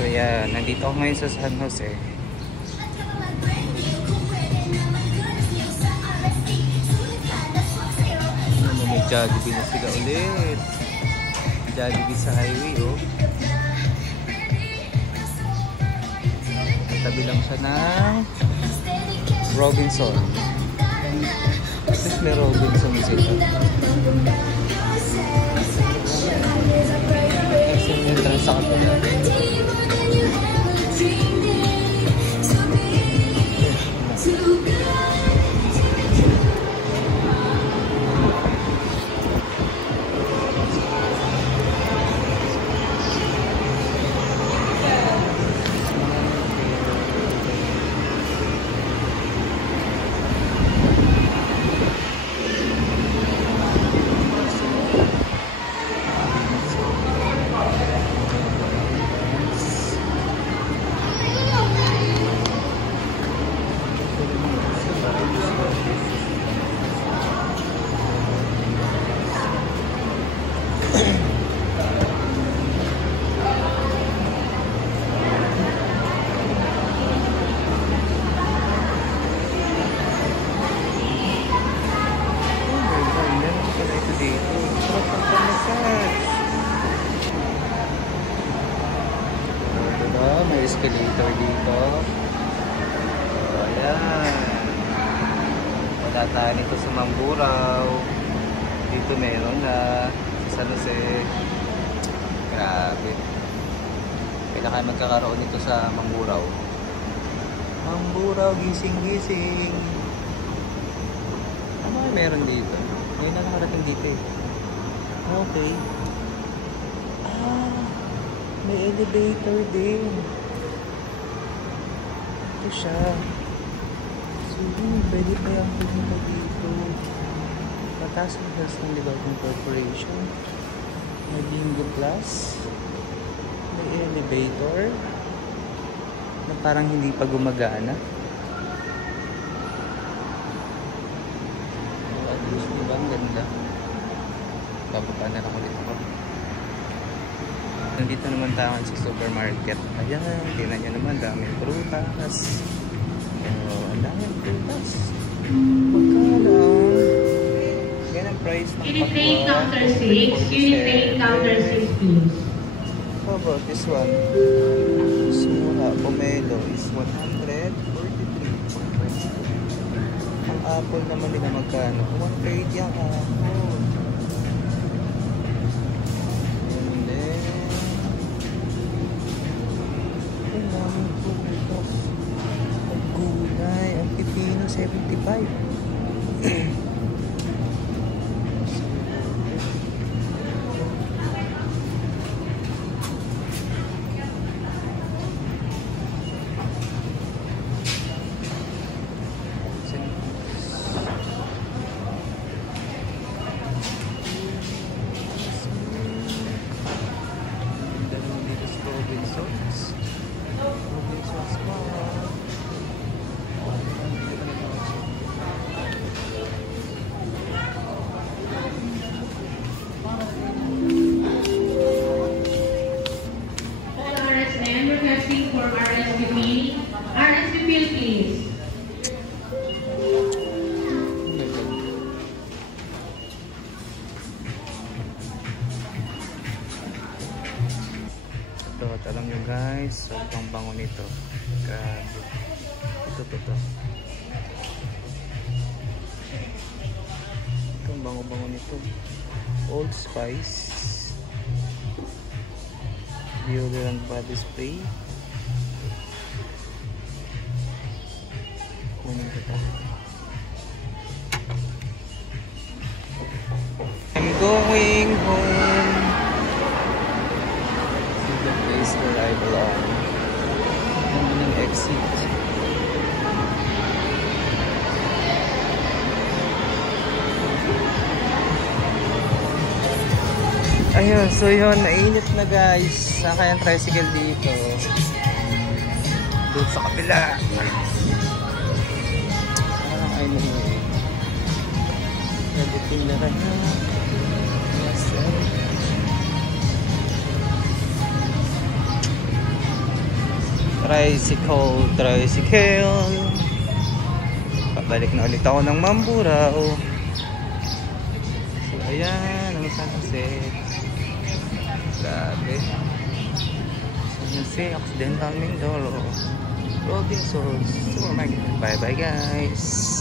So yan, nandito ako ngayon sa San Jose. May Jollibee na sila ulit. Jollibee sa highway, oh. Tabi lang siya ng Robinson. At least may Robinson sila. Kasi may entrance sa kapila. May escalator dito. So, ayan. Wala tayo nito sa Mamburao. Dito meron na sa San Jose. Grabe. Kailangan magkakaroon nito sa Mamburao. Mamburao, gising-gising. Ano ay meron dito? Ngayon na nakarating dito eh. Okay. May elevator din. Ito siya. So, pwede pa yung pumunta dito. Mataas ang gas ng Ligawan Corporation. May bingo class. May elevator. Na parang hindi pa gumagana. At least, diba? Ang ganda. Bababa na lang ulit ako. Nandito naman tayo sa supermarket. Ayan, tingnan nyo naman, daming prutas. Ang daming prutas. Magkano? Yan ang price ng Unit rate counter 6. Unit rate counter 6, please. How about this one? Sumura, pomelo is 143. Ang apple naman nila magkano? 130 ang apple. Gulay, ang pipino 75. Alam nyo guys, sobrang bango nito. Grabe. Ito. Ang bango-bango nito. Old Spice. Deodorant body spray. Kunin ko ito. I'm going home. The place where I belong. Ano ng exit? Ayun, so yun, mainit na guys. Saan kayang tricycle dito? Doon sa kapila. Ay mo yun. Nalitin na rin. Yes, sir. tricycle. Pabalik na ulit ako ng Mamburao. So ayan ang San Jose. Grabe. San Jose Occidental Mindoro Robinsons Supermarket. Bye bye guys.